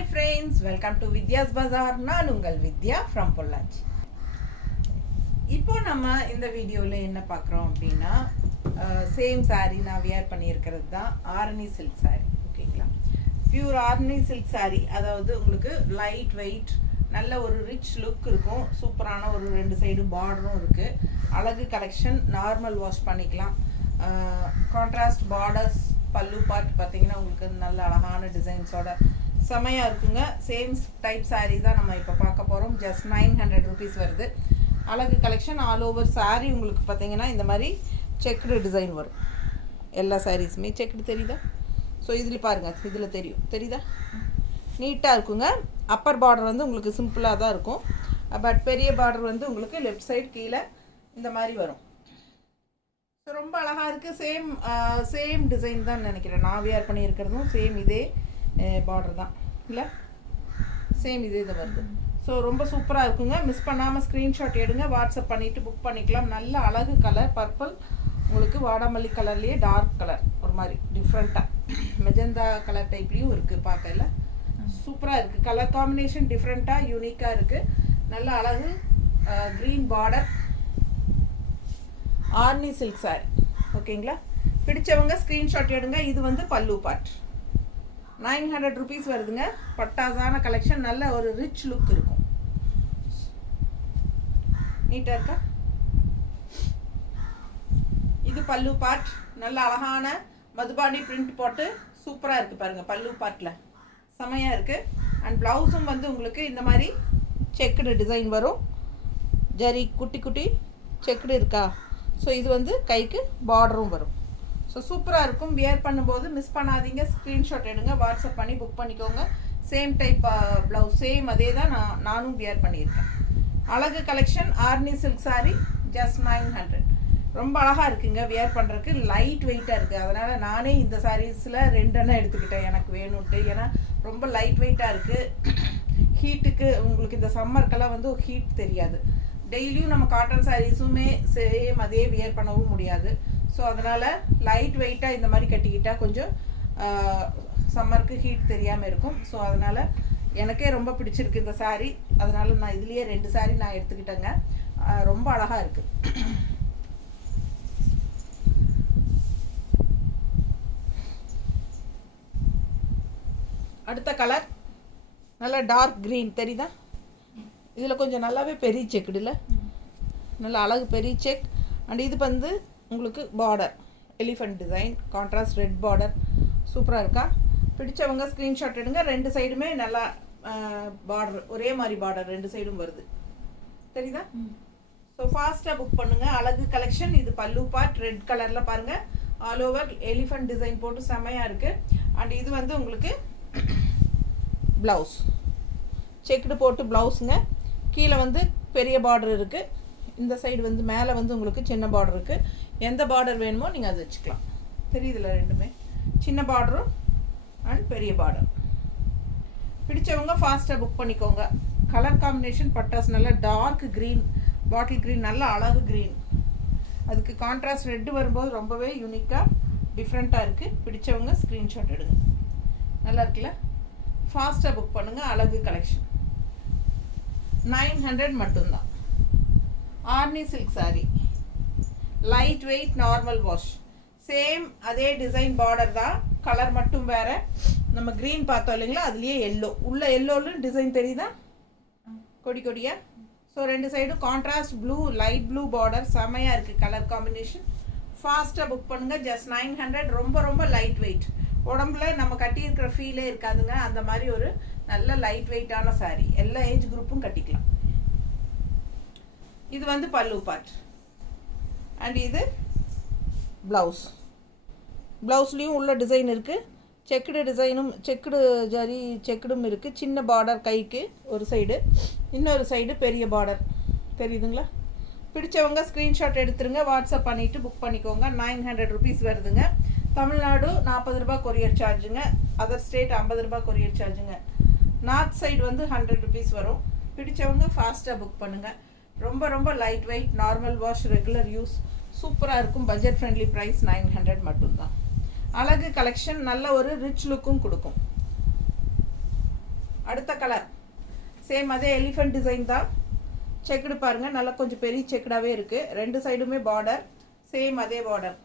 Hi friends, welcome to Vidya's Bazaar. நான் உங்கள் வித்யா from Pollachi. இப்போ நம்ம இந்த வீடியோல என்ன பார்க்குறோம் அப்படின்னா சேம் saree நான் வியர் பண்ணியிருக்கிறது தான் ஆரணி சில்க் saree. ஓகேங்களா? பியூர் ஆரணி சில்க் saree, அதாவது உங்களுக்கு லைட் வெயிட், நல்ல ஒரு ரிச் லுக் இருக்கும். சூப்பரான ஒரு ரெண்டு சைடு பார்டரும் இருக்கு. அழகு கலெக்ஷன், நார்மல் வாஷ் பண்ணிக்கலாம். கான்ட்ராஸ்ட் பார்டர்ஸ், பல்லு பார்ட் பார்த்தீங்கன்னா உங்களுக்கு நல்ல அழகான டிசைன்ஸோட செமையாக இருக்குங்க. சேம் டைப் சாரீ தான் நம்ம இப்போ பார்க்க போகிறோம். ஜஸ்ட் 900 rupees வருது. அழகு கலெக்ஷன். ஆல் ஓவர் சாரீ உங்களுக்கு பார்த்தீங்கன்னா இந்த மாதிரி செக்குடு டிசைன் வரும். எல்லா சாரீஸுமே செக்குடு தெரியுதா? ஸோ இதில் பாருங்கள், இதில் தெரியுதா? நீட்டாக இருக்குங்க. அப்பர் பார்டர் வந்து உங்களுக்கு சிம்பிளாக தான் இருக்கும். பட் பெரிய பார்டர் வந்து உங்களுக்கு லெஃப்ட் சைடு கீழே இந்த மாதிரி வரும். ஸோ ரொம்ப அழகாக இருக்குது. சேம் டிசைன் தான் நினைக்கிறேன். நான் வியர் பண்ணியிருக்கிறதும் சேம் இதே பார்டர் தான் இல்லை, சேம் இதே இது வருது. ஸோ ரொம்ப சூப்பராக இருக்குங்க. மிஸ் பண்ணாமல் ஸ்க்ரீன்ஷாட் எடுங்க, வாட்ஸ்அப் பண்ணிவிட்டு புக் பண்ணிக்கலாம். நல்ல அழகு கலர், பர்பிள், உங்களுக்கு வாடாமல்லி கலர்லேயே டார்க் கலர், ஒரு மாதிரி டிஃப்ரெண்ட்டாக மெஜந்தா கலர் டைப்லேயும் இருக்குது. பார்க்கல சூப்பராக இருக்குது. கலர் காம்பினேஷன் டிஃப்ரெண்ட்டாக யூனிக்காக இருக்குது. நல்ல அழகு green border, Arni silk sorry. ஓகேங்களா? பிடிச்சவங்க ஸ்க்ரீன்ஷாட் எடுங்க. இது வந்து பல்லு பார்ட். 900 rupees வருதுங்க. பட்டாசான கலெக்ஷன், நல்ல ஒரு ரிச் லுக் இருக்கும். நீட்டாக இருக்கா? இது பல்லு பார்ட். நல்ல அழகான மதுபானி பிரிண்ட் போட்டு சூப்பராக இருக்குது பாருங்கள். பல்லு பார்ட்டில் செமையாக இருக்குது. அண்ட் ப்ளவுஸும் வந்து உங்களுக்கு இந்த மாதிரி செக்குடு டிசைன் வரும். ஜரி குட்டி குட்டி செக்குடு இருக்கா? ஸோ இது வந்து கைக்கு பார்டரும் வரும். ஸோ சூப்பராக இருக்கும். வியர் பண்ணும்போது மிஸ் பண்ணாதீங்க. ஸ்க்ரீன்ஷாட் எடுங்க, வாட்ஸ்அப் பண்ணி புக் பண்ணிக்கோங்க. சேம் டைப் ப்ளவுஸ், சேம் அதே தான் நானும் வியர் பண்ணியிருக்கேன். அழகு collection, Arni silk sorry, just 900. ரொம்ப அழகாக இருக்குங்க. வியர் பண்ணுறதுக்கு லைட் வெயிட்டாக இருக்குது. அதனால் நானே இந்த சாரீஸில் 2 எண்ணம் எடுத்துக்கிட்டேன் எனக்கு வேணும்ட்டு. ஏன்னா ரொம்ப லைட் வெயிட்டாக இருக்குது. ஹீட்டுக்கு உங்களுக்கு இந்த சம்மருக்கெல்லாம் வந்து ஹீட் தெரியாது. டெய்லியும் நம்ம காட்டன் சாரீஸுமே சேம் அதே வியர் பண்ணவும் முடியாது. ஸோ அதனால் லைட் வெயிட்டாக இந்த மாதிரி கட்டிக்கிட்டால் கொஞ்சம் சம்மருக்கு ஹீட் தெரியாமல் இருக்கும். ஸோ அதனால் எனக்கே ரொம்ப பிடிச்சிருக்கு இந்த சாரீ. அதனால் நான் இதுலேயே 2 சாரீ நான் எடுத்துக்கிட்டேங்க. ரொம்ப அழகாக இருக்குது. அடுத்த கலர் நல்ல டார்க் க்ரீன் தெரியுதா? இதில் கொஞ்சம் நல்லாவே பெரிய செக்குடு இல்லை, நல்ல அழகு பெரிய செக். அண்ட் இது வந்து உங்களுக்கு border elephant design, contrast red border, சூப்பராக இருக்கா? பிடிச்சவங்க ஸ்க்ரீன்ஷாட் எடுங்க. 2 சைடுமே நல்லா பார்டர், ஒரே மாதிரி பார்டர் 2 சைடும் வருது. தெரியுதா? ஸோ ஃபாஸ்ட்டாக புக் பண்ணுங்கள். அழகு கலெக்ஷன். இது பல்லு பார்ட் ரெட் கலரில் பாருங்கள். ஆல் ஓவர் எலிஃபண்ட் டிசைன் போட்டு செம்மையாக இருக்குது. அண்ட் இது வந்து உங்களுக்கு ப்ளவுஸ் செக்குடு போட்டு ப்ளவுஸுங்க. கீழே வந்து பெரிய பார்டர் இருக்குது. இந்த சைடு வந்து மேலே வந்து உங்களுக்கு சின்ன பார்டர் இருக்குது. எந்த பார்டர் வேணுமோ நீங்கள் அதை வச்சுக்கலாம். தெரியுதுல? ரெண்டுமே சின்ன பார்டரும் அண்ட் பெரிய பார்டர். பிடிச்சவங்க ஃபாஸ்ட்டாக புக் பண்ணிக்கோங்க. கலர் காம்பினேஷன் பட்டாஸ், நல்ல டார்க் க்ரீன், பாட்டில் க்ரீன், நல்ல அழகு க்ரீன். அதுக்கு கான்ட்ராஸ்ட் ரெட்டு வரும்போது ரொம்பவே யூனிக்காக டிஃப்ரெண்ட்டாக இருக்குது. பிடிச்சவங்க ஸ்க்ரீன்ஷாட் எடுங்க. நல்லா இருக்குல்ல? ஃபாஸ்ட்டாக புக் பண்ணுங்கள். அழகு கலெக்ஷன் 900 மட்டும்தான். Arni silk sorry, light weight, normal wash, same அதே டிசைன் பார்டர் தான், கலர் மட்டும் வேறு. நம்ம க்ரீன் பார்த்தோம் இல்லைங்களா, அதுலேயே எல்லோ, உள்ள எல்லோலும் டிசைன் தெரியுதா? கொடி கொடியா. ஸோ 2 சைடும் contrast blue, light blue border, செமையாக இருக்குது கலர் காம்பினேஷன். ஃபாஸ்ட்டாக புக் பண்ணுங்கள். ஜஸ்ட் 900. ரொம்ப ரொம்ப லைட் வெயிட். உடம்புல நம்ம கட்டியிருக்கிற ஃபீலே இருக்காதுங்க. அந்த மாதிரி ஒரு நல்ல லைட் வெயிட்டான சாரீ. எல்லா ஏஜ் குரூப்பும் கட்டிக்கலாம். இது வந்து பல்லு பார்ட். அண்ட் இது ப்ளவுஸ். ப்ளவுஸ்லேயும் உள்ள டிசைன் இருக்குது. செக்குடு டிசைனும், செக்குடு ஜரி செக்குடும் இருக்குது. சின்ன பார்டர் கைக்கு ஒரு சைடு, இன்னொரு சைடு பெரிய பார்டர். தெரியுதுங்களா? பிடிச்சவங்க ஸ்க்ரீன்ஷாட் எடுத்துருங்க, வாட்ஸ்அப் பண்ணிவிட்டு புக் பண்ணிக்கோங்க. 900 rupees வருதுங்க. தமிழ்நாடு 40 ரூபாய் கொரியர் சார்ஜுங்க. அதர் ஸ்டேட் 50 ரூபாய் கொரியர் சார்ஜுங்க. நார்த் சைடு வந்து 100 rupees வரும். பிடிச்சவங்க ஃபாஸ்ட்டாக புக் பண்ணுங்கள். ரொம்ப ரொம்ப light weight, normal wash, regular use, சூப்பராக இருக்கும். பட்ஜெட் ஃப்ரெண்ட்லி ப்ரைஸ் 900 மட்டும்தான். அழகு கலெக்ஷன், நல்ல ஒரு ரிச் லுக்கும் கொடுக்கும். அடுத்த கலர் சேம் அதே எலிஃபென்ட் டிசைன் தான். செக்குடு பாருங்கள், நல்லா கொஞ்சம் பெரிய செக்குடாகவே இருக்குது. 2 சைடுமே பார்டர், சேம் அதே பார்டர்.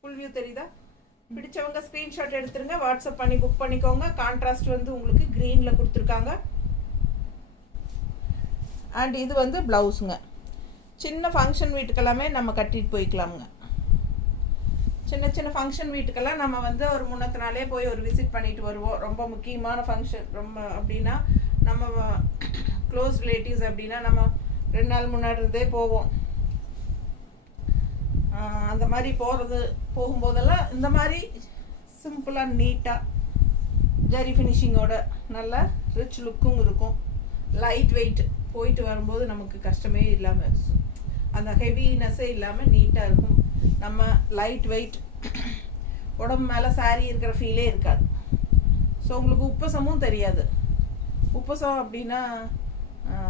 ஃபுல் வியூ தெரியுதா? பிடிச்சவங்க ஸ்க்ரீன்ஷாட் எடுத்துருங்க, வாட்ஸ்அப் பண்ணி புக் பண்ணிக்கோங்க. கான்ட்ராஸ்ட் வந்து உங்களுக்கு க்ரீனில் கொடுத்துருக்காங்க. அண்ட் இது வந்து ப்ளவுஸுங்க. சின்ன ஃபங்க்ஷன் வீட்டுக்கெல்லாமே நம்ம கட்டிட்டு போய்க்கலாமுங்க. சின்ன சின்ன ஃபங்க்ஷன் வீட்டுக்கெல்லாம் நம்ம வந்து ஒரு முன்னத்து நாளே போய் ஒரு விசிட் பண்ணிட்டு வருவோம். ரொம்ப முக்கியமான ஃபங்க்ஷன் ரொம்ப அப்படின்னா, நம்ம க்ளோஸ் ரிலேட்டிவ்ஸ் அப்படின்னா நம்ம 2 நாள் முன்னாடி இருந்தே போவோம். அந்த மாதிரி போகும்போதெல்லாம் இந்த மாதிரி சிம்பிளாக நீட்டாக ஜரி ஃபினிஷிங்கோட நல்ல ரிச் லுக்கும் இருக்கும். லைட் வெயிட், போயிட்டு வரும்போது நமக்கு கஷ்டமே இல்லாமல், அந்த ஹெவினஸ்ஸே இல்லாமல் நீட்டாக இருக்கும். நம்ம லைட் வெயிட், உடம்பு மேலே சாரீ இருக்கிற ஃபீலே இருக்காது. ஸோ உங்களுக்கு உப்பசமும் தெரியாது. உப்பசம் அப்படின்னா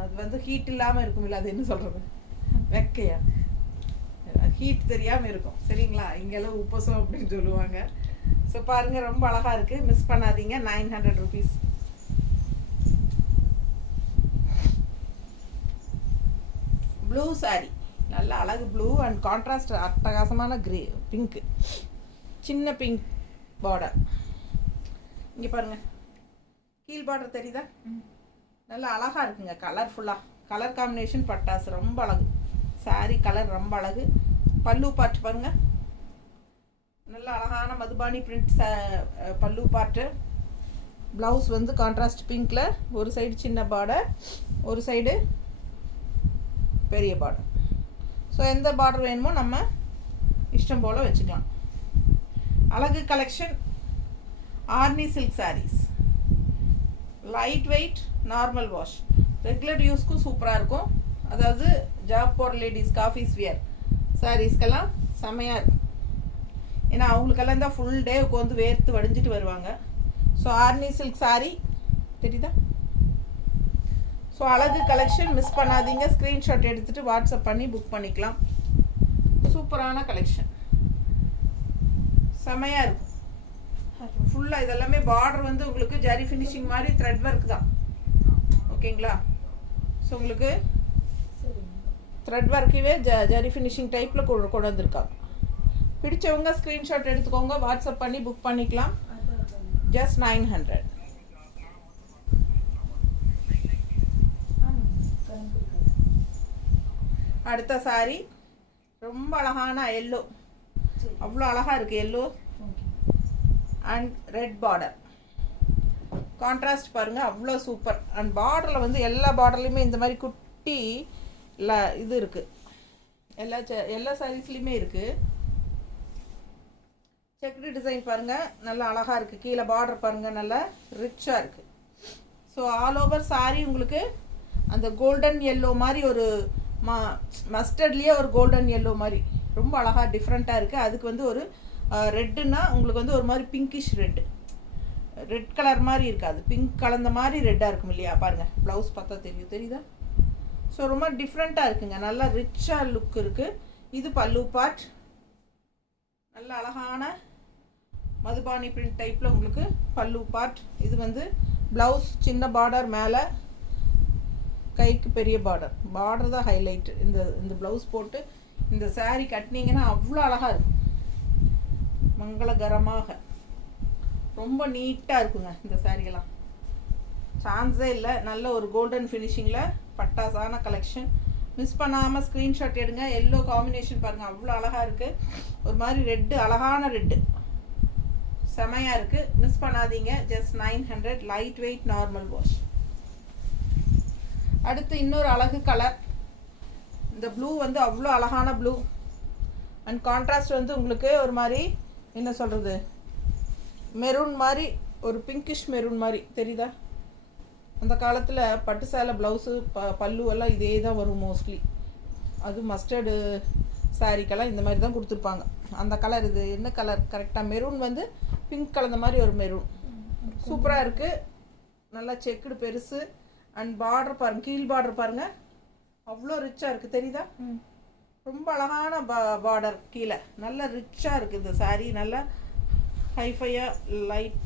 அது வந்து ஹீட் இல்லாமல் இருக்கும். இல்லை, அது என்ன சொல்கிறது, வெக்கையா, ஹீட் தெரியாமல் இருக்கும். சரிங்களா? இங்கெல்லாம் உப்பசம் அப்படின்னு சொல்லுவாங்க. ஸோ பாருங்கள், ரொம்ப அழகாக இருக்குது, மிஸ் பண்ணாதீங்க. 900 rupees. ப்ளூ சாரீ, நல்ல அழகு ப்ளூ அண்ட் கான்ட்ராஸ்ட் அட்டகாசமான பிங்க்கு, சின்ன பிங்க் பார்டர். இங்கே பாருங்கள், கீழ் பார்டர் தெரியுதா? நல்லா அழகாக இருக்குங்க. கலர்ஃபுல்லாக, கலர் காம்பினேஷன் பட்டாசு, ரொம்ப அழகு. சாரீ கலர் ரொம்ப அழகு. பல்லு பார்ட் பாருங்கள், நல்ல அழகான மதுபானி பிரிண்ட் பல்லு பார்ட்டு. ப்ளவுஸ் வந்து கான்ட்ராஸ்ட் பிங்க்கில், ஒரு சைடு சின்ன பார்டர், ஒரு சைடு பெரிய பார்டர். ஸோ எந்த பார்டர் வேணுமோ நம்ம இஷ்டம் போல் வச்சுக்கலாம். அழகு collection. Arni silk saris, light weight, normal wash, regular யூஸ்க்கும் சூப்பராக இருக்கும். அதாவது ஜாப் போகிற லேடிஸ், ஆஃபீஸ் வியர் சாரீஸ்க்கெல்லாம் செம்மையாக இருக்கும். ஏன்னா அவங்களுக்கெல்லாம் தான் ஃபுல் டே உட்காந்து வேர்த்து வடிஞ்சிட்டு வருவாங்க. ஸோ ஆர்னி சில்க் சாரீ தெரியுதா? ஸோ அழகு கலெக்ஷன், மிஸ் பண்ணாதீங்க. ஸ்க்ரீன்ஷாட் எடுத்துகிட்டு வாட்ஸ்அப் பண்ணி புக் பண்ணிக்கலாம். சூப்பரான கலெக்ஷன், செமையாக இருக்கும். ஃபுல்லாக இதெல்லாமே பார்டர் வந்து உங்களுக்கு ஜரி ஃபினிஷிங் மாதிரி த்ரெட் ஒர்க் தான். ஓகேங்களா? ஸோ உங்களுக்கு த்ரெட் ஒர்க்கவே ஜரி ஃபினிஷிங் டைப்பில் கொண்டு வந்திருக்காங்க. பிடிச்சவங்க ஸ்க்ரீன்ஷாட் எடுத்துக்கோங்க, வாட்ஸ்அப் பண்ணி புக் பண்ணிக்கலாம். ஜஸ்ட் 900. அடுத்த சாரி ரொம்ப அழகான எல்லோ, அவ்வளோ அழகாக இருக்குது. Yellow and red border contrast பாருங்கள், அவ்வளோ சூப்பர். அண்ட் பார்டரில் வந்து எல்லா பார்டர்லையுமே இந்த மாதிரி குட்டி இது இருக்குது. எல்லா சாரீஸ்லேயுமே இருக்குது. செக்குடு டிசைன் பாருங்கள், நல்லா அழகாக இருக்குது. கீழே பார்டர் பாருங்கள், நல்லா ரிச்சாக இருக்குது. ஸோ ஆல் ஓவர் சாரீ உங்களுக்கு அந்த கோல்டன் எல்லோ மாதிரி, ஒரு மஸ்டர்ட்லேயே ஒரு கோல்டன் எல்லோ மாதிரி ரொம்ப அழகாக டிஃப்ரெண்ட்டாக இருக்குது. அதுக்கு வந்து ஒரு ரெட்டுன்னா உங்களுக்கு வந்து ஒரு மாதிரி பிங்கிஷ் ரெட் கலர் மாதிரி இருக்காது, பிங்க் கலந்த மாதிரி ரெட்டாக இருக்கும் இல்லையா? பாருங்கள், ப்ளவுஸ் பார்த்தா தெரியுதா? ஸோ ரொம்ப டிஃப்ரெண்ட்டாக இருக்குங்க, நல்லா ரிச்சாக லுக் இருக்குது. இது பல்லு பார்ட், நல்ல அழகான மதுபானி பிரிண்ட் டைப்பில் உங்களுக்கு பல்லு பார்ட். இது வந்து ப்ளவுஸ், சின்ன பார்டர், மேலே கைக்கு பெரிய பார்டர் தான் ஹைலைட்டு. இந்த ப்ளவுஸ் போட்டு இந்த சாரீ கட்டினீங்கன்னா அவ்வளோ அழகாக இருக்கும், மங்களகரமாக ரொம்ப நீட்டாக இருக்குங்க. இந்த சாரியெல்லாம் சான்ஸே இல்லை. நல்ல ஒரு கோல்டன் ஃபினிஷிங்கில் பட்டாசான கலெக்ஷன். மிஸ் பண்ணாமல் ஸ்க்ரீன்ஷாட் எடுங்க. எல்லோ காம்பினேஷன் பாருங்கள், அவ்வளோ அழகாக இருக்குது. ஒரு மாதிரி ரெட்டு, அழகான ரெட்டு, செமையாக இருக்குது. மிஸ் பண்ணாதீங்க. Just 900. Light weight, normal wash. அடுத்து இன்னொரு அழகு கலர். இந்த ப்ளூ வந்து அவ்வளோ அழகான ப்ளூ அண்ட் கான்ட்ராஸ்ட் வந்து உங்களுக்கு ஒரு மாதிரி என்ன சொல்கிறது, மெரூன் மாதிரி, ஒரு பிங்கிஷ் மெரூன் மாதிரி தெரியுதா? அந்த காலத்தில் பட்டு சேலை ப்ளவுஸு பல்லு எல்லாம் இதே தான் வரும் மோஸ்ட்லி. அது மஸ்டர்டு சாரீக்கெல்லாம் இந்த மாதிரி தான் கொடுத்துருப்பாங்க. அந்த கலர் இது என்ன கலர் கரெக்டாக? மெரூன் வந்து பிங்க் கலந்த மாதிரி ஒரு மெரூன், சூப்பராக இருக்குது. நல்லா செக்குடு பெருசு அண்ட் பார்டர் பாருங்கள், கீழ் பார்டர் பாருங்கள், அவ்வளோ ரிச்சாக இருக்குது தெரியுதா? ரொம்ப அழகான பார்டர் கீழே, நல்லா ரிச்சாக இருக்குது இந்த சாரீ. நல்லா ஹைஃபையாக லைட்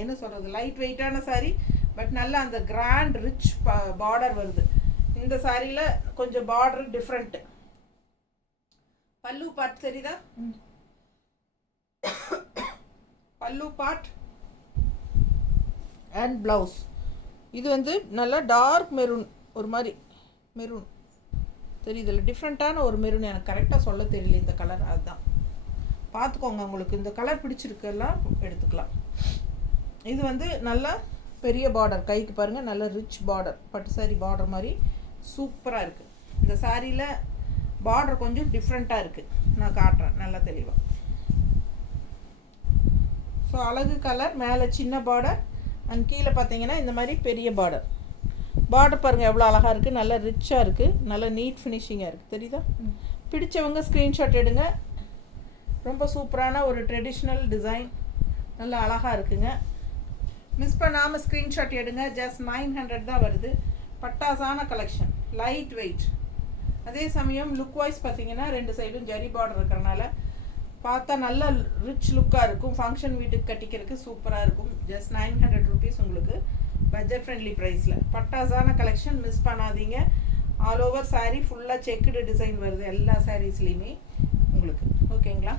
என்ன சொல்கிறது, லைட் வெயிட்டான சாரீ, பட் நல்லா அந்த கிராண்ட் ரிச் பார்டர் வருது. இந்த சாரியில் கொஞ்சம் பார்டர் டிஃப்ரெண்ட்டு. பல்லு பார்ட் தெரியுதா? பல்லு பார்ட் அண்ட் ப்ளவுஸ். இது வந்து நல்லா டார்க் மெரூன், ஒரு மாதிரி மெரூன் தெரியுதுல்ல, டிஃப்ரெண்ட்டான ஒரு மெரூன். எனக்கு கரெக்டாக சொல்ல தெரியல இந்த கலர், அதுதான் பார்த்துக்கோங்க. உங்களுக்கு இந்த கலர் பிடிச்சிருக்கெல்லாம் எடுத்துக்கலாம். இது வந்து நல்லா பெரிய பார்டர், கைக்கு பாருங்கள், நல்ல ரிச் பார்டர், பட்டு சாரி பார்டர் மாதிரி சூப்பராக இருக்குது. இந்த சாரியில் பார்டர் கொஞ்சம் டிஃப்ரெண்ட்டாக இருக்குது, நான் காட்டுறேன் நல்லா தெளிவாக. ஸோ அழகு கலர், மேலே சின்ன பார்டர் அண்ட் கீழே பார்த்தீங்கன்னா இந்த மாதிரி பெரிய பார்டர். பார்டர் பாருங்கள் எவ்வளோ அழகாக இருக்குது, நல்லா ரிச்சாக இருக்குது, நல்லா நீட் ஃபினிஷிங்காக இருக்குது. தெரியுதா? பிடிச்சவங்க ஸ்க்ரீன்ஷாட் எடுங்க. ரொம்ப சூப்பரான ஒரு ட்ரெடிஷ்னல் டிசைன், நல்லா அழகாக இருக்குங்க. மிஸ் பண்ணாமல் ஸ்க்ரீன்ஷாட் எடுங்க. ஜஸ்ட் 900 தான் வருது. பட்டாசான கலெக்ஷன், லைட் வெயிட். அதே சமயம் லுக் வைஸ் பார்த்தீங்கன்னா 2 சைடும் ஜரி பார்டர் இருக்கிறனால பார்த்தா நல்ல ரிச் லுக்காக இருக்கும். ஃபங்க்ஷன் வீட்டுக்கு கட்டிக்கிறதுக்கு சூப்பராக இருக்கும். ஜஸ்ட் 900 ருபீஸ் உங்களுக்கு பட்ஜெட் ஃப்ரெண்ட்லி ப்ரைஸில். பட்டாசான கலெக்ஷன், மிஸ் பண்ணாதீங்க. ஆல் ஓவர் சாரீ ஃபுல்லாக செக்குடு டிசைன் வருது எல்லா சாரீஸ்லேயுமே உங்களுக்கு. ஓகேங்களா?